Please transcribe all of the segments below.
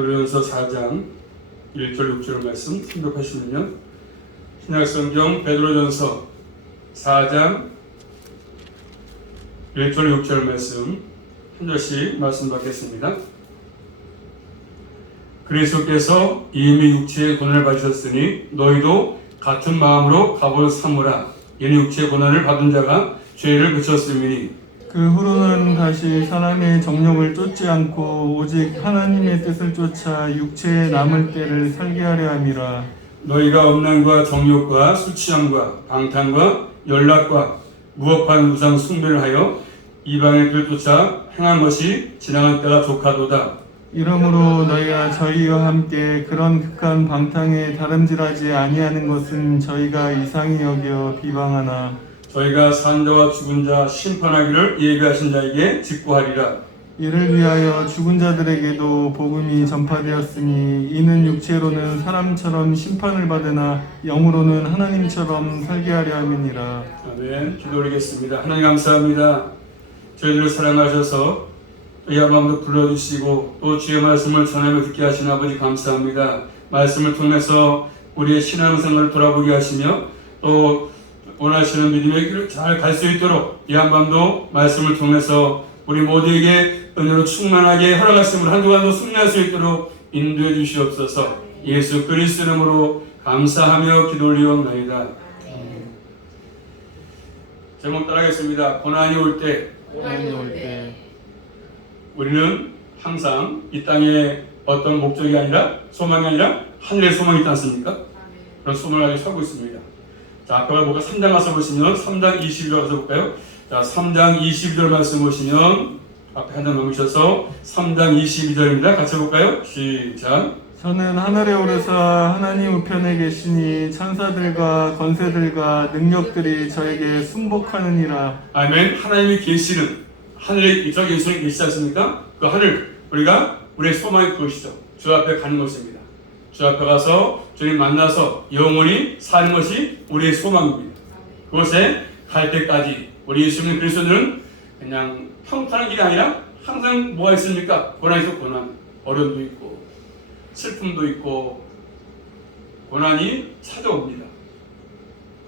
베드로전서 4장 1절 6절 말씀 386년 신약성경 베드로전서 4장 1절 6절 말씀 한 절씩 말씀 받겠습니다. 그리스도께서 이미 육체의 고난을 받으셨으니 너희도 같은 마음으로 갑옷을 삼으라. 이는 육체의 고난을 받은 자가 죄를 그쳤음이니 그 후로는 다시 사람의 정욕을 쫓지 않고 오직 하나님의 뜻을 쫓아 육체에 남을 때를 살게 하려 함이라. 너희가 음란과 정욕과 술취함과 방탕과 연락과 무업한 우상 숭배를 하여 이방의 길 쫓아 행한 것이 지나간 때가 족하도다. 이러므로 너희가 저희와 함께 그런 극한 방탕에 다름질하지 아니하는 것은 저희가 이상히 여겨 비방하나 저희가 산 자와 죽은 자 심판하기를 예비하신 자에게 직구하리라. 이를 위하여 죽은 자들에게도 복음이 전파되었으니 이는 육체로는 사람처럼 심판을 받으나 영으로는 하나님처럼 살게 하려 함이니라. 아멘. 기도 올리겠습니다. 하나님 감사합니다. 저희들을 사랑하셔서 이 마음도 불러주시고 또 주의 말씀을 전하며 듣게 하신 아버지 감사합니다. 말씀을 통해서 우리의 신앙생활을 돌아보게 하시며 또 원하시는 믿음의 길을 잘 갈 수 있도록 이 한밤도 말씀을 통해서 우리 모두에게 은혜로 충만하게 허락하심을 한 주간도 승리할 수 있도록 인도해 주시옵소서. 예수 그리스도 이름으로 감사하며 기도 올리옵나이다. 제목 따라하겠습니다. 고난이 올 때 우리는 항상 이 땅에 어떤 목적이 아니라 소망이 아니라 하늘의 소망이 있지 않습니까? 그런 소망을 가지고 살고 있습니다. 자, 앞에가 뭐가 3장 가서 보시면 3장 22절 가서 볼까요? 자, 3장 22절 말씀 보시면 앞에 한 장 넘으셔서 3장 22절입니다. 같이 볼까요? 시작. 저는 하늘에 오르사 하나님 우편에 계시니 천사들과 권세들과 능력들이 저에게 순복하느니라. 아멘. 하나님이 계시는 하늘에 이쪽 예수님 계시지 않습니까? 그 하늘 우리가 우리의 소망이 그것이죠. 주 앞에 가는 것입니다. 주 앞에 가서 주님 만나서 영원히 사는 것이 우리의 소망입니다. 그곳에 갈 때까지 우리 예수님 그리스도는 그냥 평탄한 길이 아니라 항상 뭐가 있습니까? 고난에서 고난, 어려움도 있고 슬픔도 있고 고난이 찾아옵니다.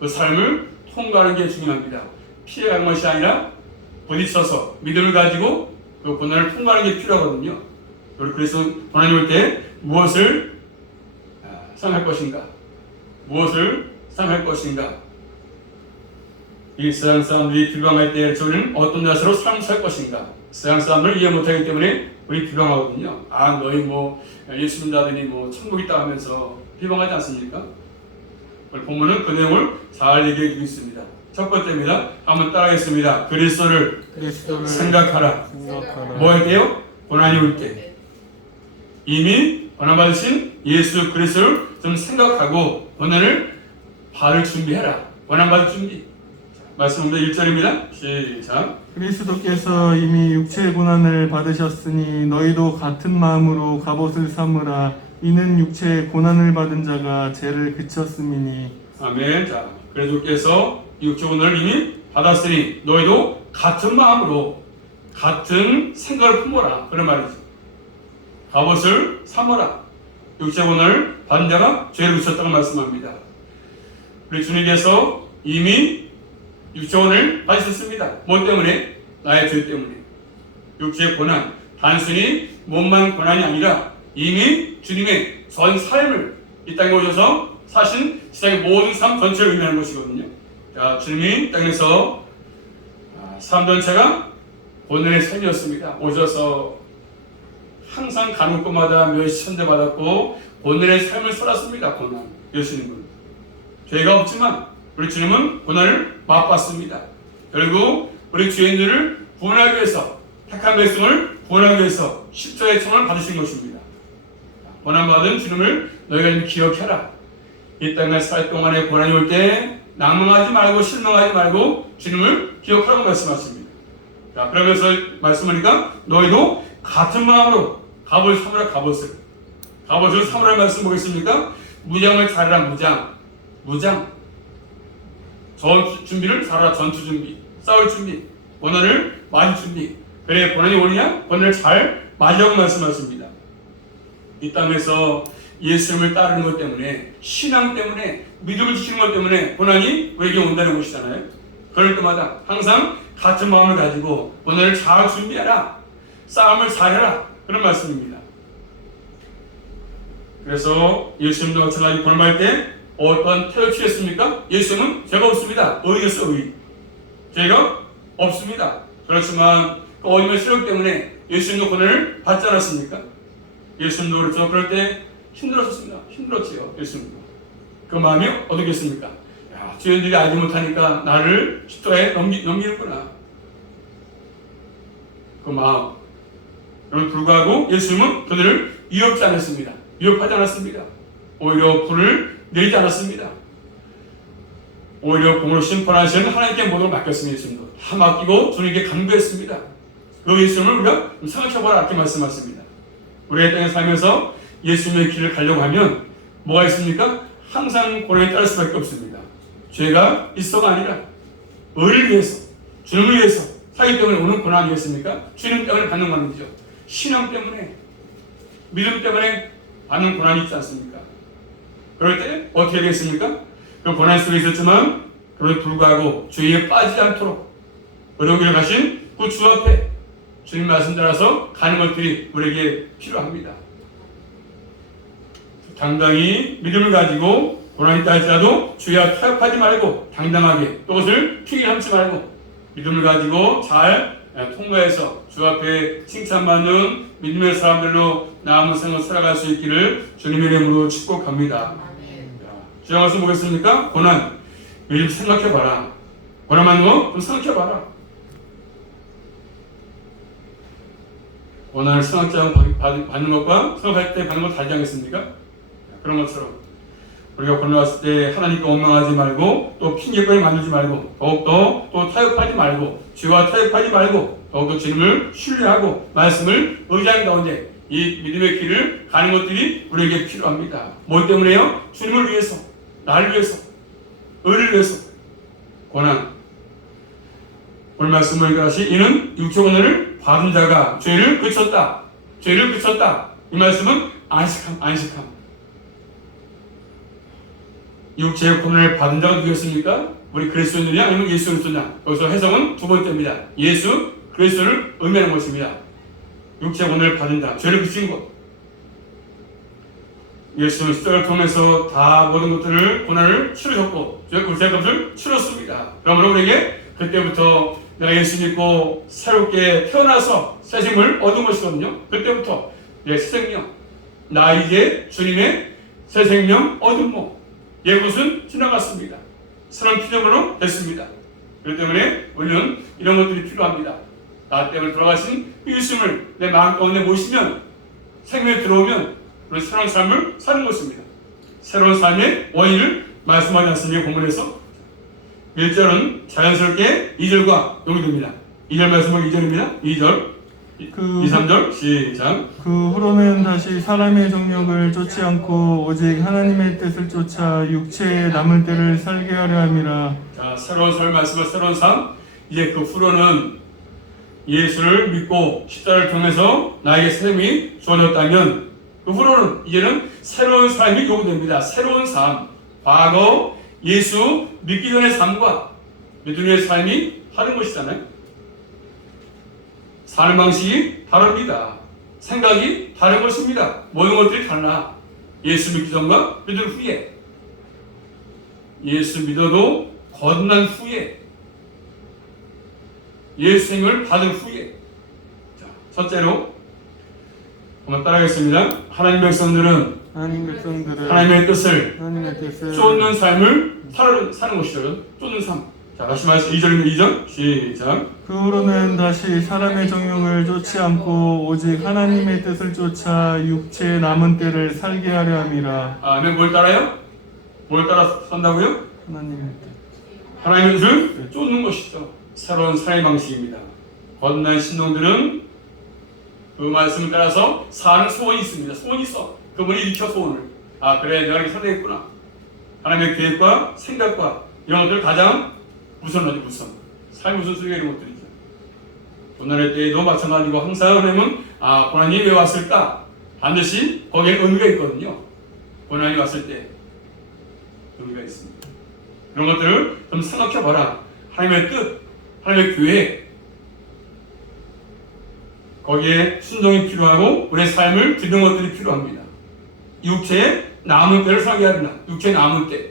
그 삶을 통과하는 게 중요합니다. 피해가는 것이 아니라 부딪혀서 믿음을 가지고 그 고난을 통과하는 게 필요하거든요. 그래서 고난이 올 때 무엇을 상할 것인가? 무엇을 상할 것인가? 이 세상 사람들이 비방할 때 저는 어떤 자세로 삶을 살 것인가? 세상 사람들을 이해 못하기 때문에 우리 비방하거든요. 아, 너희 뭐 예수 믿다더니 뭐 천국 있다 하면서 비방하지 않습니까? 오늘 본문은 그 내용을 잘 얘기해 주고 있습니다. 첫 번째입니다. 한번 따라하겠습니다. 그리스도를 생각하라. 뭐 할 때요? 고난이 올 때. 이미 고난 받으신 예수 그리스도를 좀 생각하고 고난을 받을 준비해라. 고난 받을 준비. 말씀입니다. 1절입니다. 시작. 그리스도께서 이미 육체의 고난을 받으셨으니 너희도 같은 마음으로 갑옷을 삼으라. 이는 육체의 고난을 받은 자가 죄를 그쳤음이니. 아멘. 자, 그리스도께서 육체의 고난을 이미 받았으니 너희도 같은 마음으로 같은 생각을 품어라. 그런 말이죠. 갑옷을 삼어라. 육체의 고난을 받은 자가 죄를 그쳤다고 말씀합니다. 우리 주님께서 이미 육체의 고난을 받으셨습니다. 뭐 때문에? 나의 죄 때문에. 육체의 고난, 단순히 몸만 고난이 아니라 이미 주님의 전 삶을 이 땅에 오셔서 사신 세상의 모든 삶 전체를 의미하는 것이거든요. 자, 주님이 땅에서 삶 전체가 고난의 삶이었습니다. 오셔서 항상 가는 곳마다 몇십 천대 받았고 고난의 삶을 살았습니다. 고난, 예수님은. 죄가 없지만 우리 주님은 고난을 맛봤습니다. 결국 우리 죄인들을 구원하기 위해서 택한 백성을 구원하기 위해서 십자가의 총을 받으신 것입니다. 고난받은 주님을 너희가 좀 기억해라. 이 땅에 살 동안에 고난이 올 때 낭망하지 말고 실망하지 말고 주님을 기억하라고 말씀하십니다. 자, 그러면서 말씀하니까 너희도 같은 마음으로 갑옷을 삼으라. 갑옷을 삼으라는 말씀 보겠습니까? 무장을 잘하라. 무장. 전투 준비를 잘하라. 전투 준비, 싸울 준비, 고난을 맞을 준비. 그래 고난이 오느냐? 고난을 잘 맞으라고 말씀하십니다. 이 땅에서 예수님을 따르는 것 때문에, 신앙 때문에, 믿음을 지키는 것 때문에 고난이 우리에게 온다는 것이잖아요. 그럴 때마다 항상 같은 마음을 가지고 오늘 잘 준비하라, 싸움을 잘해라, 그런 말씀입니다. 그래서 예수님도 마찬가지 고난할 때 어떤 태도를 취했습니까? 예수님은 죄가 없습니다. 의였어, 의. 죄가 없습니다. 그렇지만 그 어둠의 세력 때문에 예수님도 고난을 받지 않았습니까? 예수님도 그렇죠. 그럴 때 힘들었습니다. 힘들었지요. 예수님도. 그 마음이 어떻겠습니까? 야, 죄인들이 알지 못하니까 나를 십자가에 넘기는구나. 그 마음. 그럼 불구하고 예수님은 그들을 위협하지 않았습니다. 위협하지 않았습니다. 오히려 불을 내리지 않았습니다. 오히려 공을 심판하시는 하나님께 모든 걸 맡겼습니다. 예수님도 다 맡기고 주님께 간구했습니다. 그 예수님을 우리가 생각해보라, 이렇게 말씀하십니다. 우리의 땅에 살면서 예수님의 길을 가려고 하면 뭐가 있습니까? 항상 고난에 따를 수밖에 없습니다. 죄가 있어가 아니라 의를 위해서, 주님을 위해서 살기 때문에 오는 고난 아니겠습니까? 주님 때문에 받는 고난이죠. 신앙 때문에, 믿음 때문에 받는 고난이 있지 않습니까? 그럴 때 어떻게 되겠습니까? 그 고난 속에 있었지만 그럼에도 불구하고 죄에 빠지지 않도록 의로기를 가신 그 주 앞에 주님 말씀 따라서 가는 것들이 우리에게 필요합니다. 당당히 믿음을 가지고 고난이 있다 할지라도 주여 타협하지 말고 당당하게 그것을 핑계 삼지 말고 믿음을 가지고 잘 통과해서 주 앞에 칭찬받는 믿음의 사람들로 남은 생을 살아갈 수 있기를 주님의 이름으로 축복합니다. 주여 말씀 보겠습니까? 고난, 요즘 생각해봐라. 고난하는 거 좀 생각해봐라. 고난을 생각지 않고 받는 것과 생각할 때 받는 것 다르지 않겠습니까? 그런 것처럼 우리가 고난 왔을 때 하나님께 원망하지 말고 또 핑계거리 만들지 말고 더욱더 또 타협하지 말고 죄와 타협하지 말고 더욱더 주님을 신뢰하고 말씀을 의지하는 가운데 이 믿음의 길을 가는 것들이 우리에게 필요합니다. 뭐 때문에요? 주님을 위해서, 나를 위해서, 의를 위해서. 고난. 오늘 말씀을 읽으시 이는 육체 고난을 받은 자가 죄를 그쳤다. 죄를 그쳤다. 이 말씀은 안식함. 육체의 고난을 받은 자가 누구였습니까? 우리 그리스도인이냐 아니면 예수 그리스도냐? 여기서 해석은 두 번째입니다. 예수 그리스도를 의미하는 것입니다. 육체의 고난을 받은 자, 죄를 그친 것. 예수는 십자가를 통해서 다 모든 것들을 고난을 치르셨고 죄의 값을 치렀습니다. 그러므로 우리에게 그때부터 내가 예수 믿고 새롭게 태어나서 새 생명을 얻은 것이거든요. 그때부터 내 새 생명, 나 이제 주님의 새 생명 얻은 목. 옛것은 지나갔습니다. 새로운 피조물로 됐습니다. 그렇기 때문에 우리는 이런 것들이 필요합니다. 나 때문에 돌아가신 예수님을 내 마음 가운데 모시면 생명에 들어오면 우리 새로운 삶을 사는 것입니다. 새로운 삶의 원인을 말씀하지 않습니까? 본문에서 1절은 자연스럽게 2절과 연결됩니다. 2절 말씀은 2절입니다. 2절 2, 3절 시작. 그 후로는 다시 사람의 정욕을 쫓지 않고 오직 하나님의 뜻을 쫓아 육체에 남을 때를 살게 하려 함이라. 자, 새로운 삶 말씀은 새로운 삶. 이제 그 후로는 예수를 믿고 십자가를 통해서 나에게 삶이 주어졌다면 그 후로는 이제는 새로운 삶이 요구됩니다. 새로운 삶. 과거 예수 믿기 전의 삶과 믿음 후의 삶이 다른 것이잖아요. 사는 방식이 다릅니다. 생각이 다른 것입니다. 모든 것들이 달라. 예수 믿기 전과 믿을 후에, 예수 믿어도 거듭난 후에, 예수 생명을 받은 후에. 자, 첫째로 한번 따라하겠습니다. 하나님 백성들은 하나님의 뜻을 쫓는 삶을 사는 것이죠. 쫓는 삶. 자, 다시 말해서 2절입니다. 2절 시작. 그 후로는 다시 사람의 정욕을 쫓지 않고 오직 하나님의 뜻을 쫓아 육체의 남은 때를 살게 하려 함이라. 아멘. 뭘 따라요? 뭘 따라 산다고요? 하나님의 뜻. 하나님의 뜻을 쫓는 것이죠. 새로운 삶의 방식입니다. 거듭난 신동들은 그 말씀을 따라서 사는 소원이 있습니다. 소원이 있어. 그분이 일으켜 소원을. 아, 그래, 내가 이렇게 살아야겠구나. 하나님의 계획과 생각과 이런 것들 가장 우선하죠. 우선. 삶 우선순위가 이런 것들이죠. 고난의 때에도 마찬가지고 항상 하나님은 고난이 왜 왔을까? 반드시 거기에 의미가 있거든요. 고난이 왔을 때 의미가 있습니다. 그런 것들을 좀 생각해봐라. 하나님의 뜻, 하나님의 계획, 거기에 순종이 필요하고 우리의 삶을 드리는 것들이 필요합니다. 육체의 남은 때를 살게 하리라. 육체의 남은 때.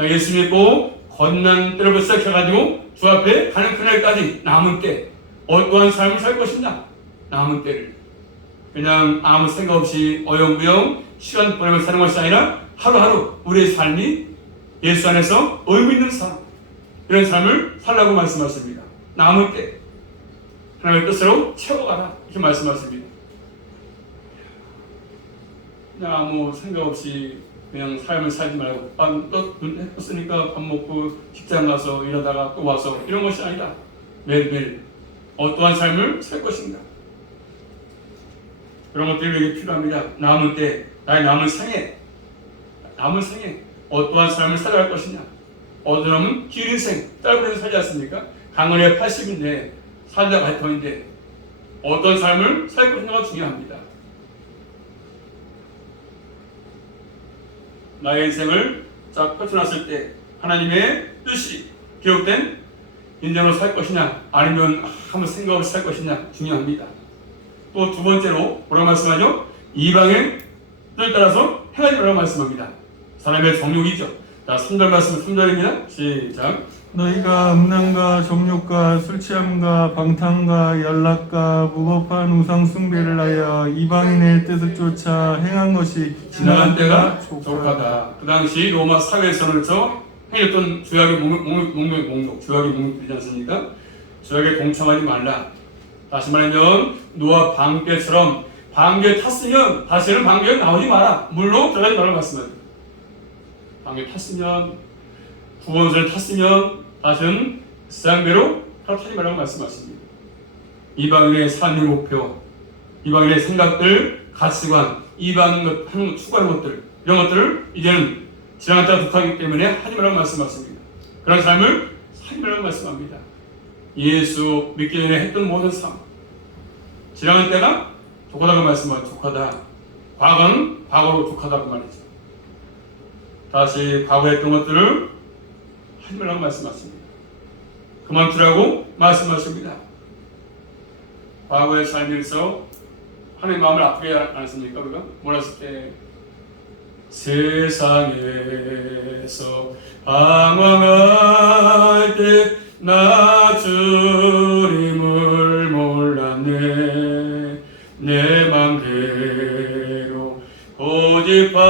예수 믿고 건넌 때를 시작해가지고 주 앞에 가는 그날까지 남은 때 어떠한 삶을 살 것이냐? 남은 때를 그냥 아무 생각 없이 어영부영 시간 보내면서 사는 것이 아니라 하루하루 우리의 삶이 예수 안에서 의미 있는 삶, 이런 삶을 살라고 말씀하십니다. 남은 때 하나님의 뜻으로 채워가라 이렇게 말씀하십니다. 그냥 아무 생각 없이 그냥 삶을 살지 말고 눈 떴으니까 밥 먹고 직장 가서 일하다가 또 와서 이런 것이 아니라 매일매일 어떠한 삶을 살 것인가, 그런 것들이 우리에게 필요합니다. 남은 때, 나의 남은 생에 어떠한 삶을 살아갈 것이냐. 어떤 사람은 긴 인생, 짧은 인생 살지 않습니까? 강은의 80인데 살다가 100번인데 어떤 삶을 살 것인가가 중요합니다. 나의 인생을 쫙 펼쳐놨을 때 하나님의 뜻이 기록된 인생으로 살 것이냐, 아니면 아무 생각 없이 살 것이냐 중요합니다. 또 두 번째로 뭐라고 말씀하죠? 이방의 뜻에 따라서 행하지 말라고 말씀합니다. 사람의 정욕이죠. 자, 3절 말씀은 3절입니다. 시작. 너희가 음란과 정욕과 술취함과 방탕과 연락과 무법한 우상 숭배를 하여 이방인의 뜻을 쫓아 행한 것이 지나간 때가 족하다. 그 당시 로마 사회에서는 행했던 죄악의 목록, 죄악의 목록이지 않습니까? 죄악에 동참하지 말라. 다시 말하면 노아 방개처럼 방개 탔으면 다시는 방개에 나오지 마라. 물로 들어가지 말라고 말씀합니다. 방개 탔으면, 구원선을 탔으면 다시는 세상대로 타지 말라고 말씀하십니다. 이방인의 삶의 목표, 이방인의 생각들, 가치관, 이방인 추구하는 것들, 이런 것들을 이제는 지나간 때가 독하기 때문에 하지 말라고 말씀하십니다. 그런 삶을 하지 말라고 말씀합니다. 예수 믿기 전에 했던 모든 삶, 지나간 때가 독하다고 말씀하죠. 독하다. 과거는 과거로 독하다고 말이죠. 다시 과거에 했던 것들을 하지 말라고 말씀하십니다. 그만두라고 말씀하십니다. 과거의 삶에서 하나님의 마음을 아프게 않았습니까? 우리가 몰랐을 때 세상에서 방황할 때 나 주님을 몰랐네. 내 맘대로 고집하며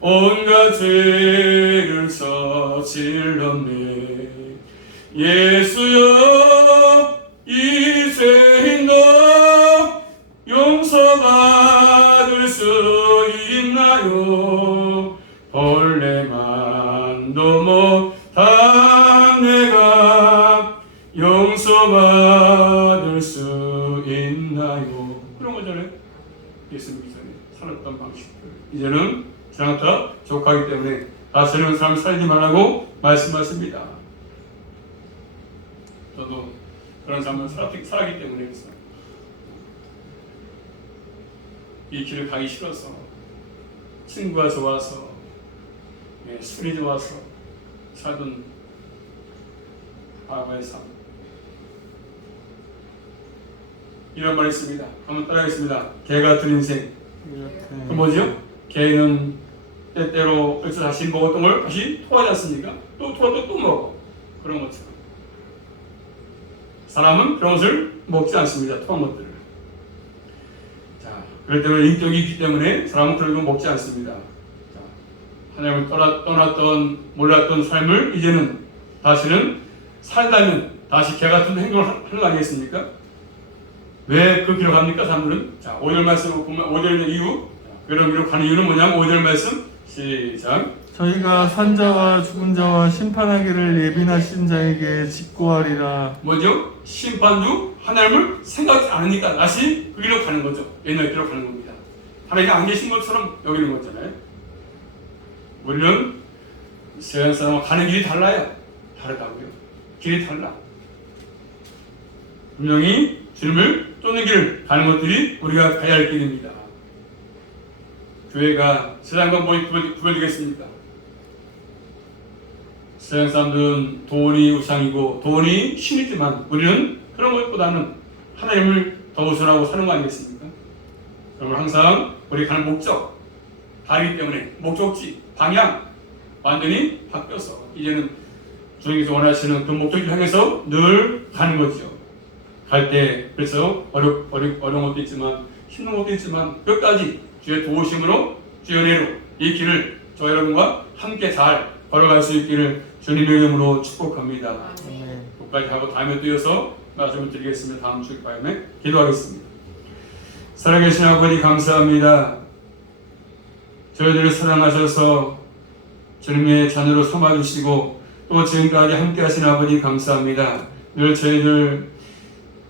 온갖 죄를 저질렀네. 예수여, 이 죄인도 용서받을 수 있나요? 벌레만도 못한 내가 용서받을 수 있나요? 그런 거잖아요. 예수 믿기 전에 살았던 방식들 이제는 지나갔다 족하기 때문에 다시는 삶을 살지 말라고 말씀하십니다. 저도 그런 삶을 살았기 때문에 이 길을 가기 싫어서, 친구가 좋아서, 술이 좋아서 살던 과거의 삶, 이런 말이 있습니다. 한번 따라하겠습니다. 개 같은 인생. 그 뭐죠? 개는 때때로 다시 먹었던 걸 다시 토하지 않습니까? 또 토하고 또 먹어. 그런 것처럼 사람은 그런 것을 먹지 않습니다. 토한 것들을. 자, 그럴 때는 인격이 있기 때문에 사람은 그런 걸 먹지 않습니다. 자, 하나님을 떠났던 몰랐던 삶을 이제는 다시는 살려면 다시 개 같은 행동을 하는 거 아니겠습니까? 왜 그 길을 갑니까, 사람들은? 자, 5절 말씀을 보면 5절 이후 그런 길로 가는 이유는 뭐냐면 5절 말씀 시작. 저희가 산자와 죽은 자와 심판하기를 예비하신 자에게 직고하리라. 뭐죠? 심판도 하나님을 생각하지 않으니까 다시 그 길로 가는 거죠. 옛날 길로 가는 겁니다. 하나님이 안 계신 것처럼 여기는 거잖아요. 물론 세상 사람과 가는 길이 달라요. 다르다고요. 길이 달라. 분명히 주님을 쫓는 길을 가는 것들이 우리가 가야 할 길입니다. 교회가 세상과 뭐에 구별되겠습니까? 세상 사람들은 돈이 우상이고 돈이 신이지만 우리는 그런 것보다는 하나님을 더 우선하고 사는 거 아니겠습니까? 그러면 항상 우리 가는 목적 다르기 때문에 목적지, 방향 완전히 바뀌어서 이제는 주님께서 원하시는 그 목적지를 향해서 늘 가는 거죠. 갈 때 그래서 어려운 것도 있지만 힘든 것도 있지만 끝까지 주의 도우심으로 주의 은혜로 이 길을 저 여러분과 함께 잘 걸어갈 수 있기를 주님의 이름으로 축복합니다. 끝까지 하고 다음에 또 이어서 말씀을 드리겠습니다. 다음 주 밤에 기도하겠습니다. 살아계신 아버지 감사합니다. 저희들을 사랑하셔서 주님의 자녀로 삼아주시고 또 지금까지 함께 하신 아버지 감사합니다. 늘 저희들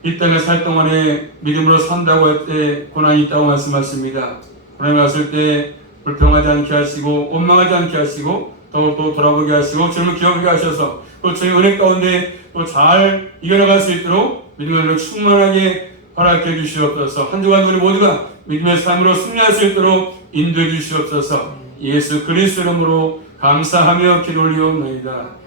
이 땅에 살 동안에 믿음으로 산다고 할 때 고난이 있다고 말씀하십니다. 고난이 왔을 때 불평하지 않게 하시고 원망하지 않게 하시고 더욱더 돌아보게 하시고 주님을 기억하게 하셔서 또 저희 은혜 가운데 또 잘 이겨나갈 수 있도록 믿음으로 충만하게 허락해 주시옵소서. 한 주간 우리 모두가 믿음의 삶으로 승리할 수 있도록 인도해 주시옵소서. 예수 그리스도 이름으로 감사하며 기도 올리옵나이다.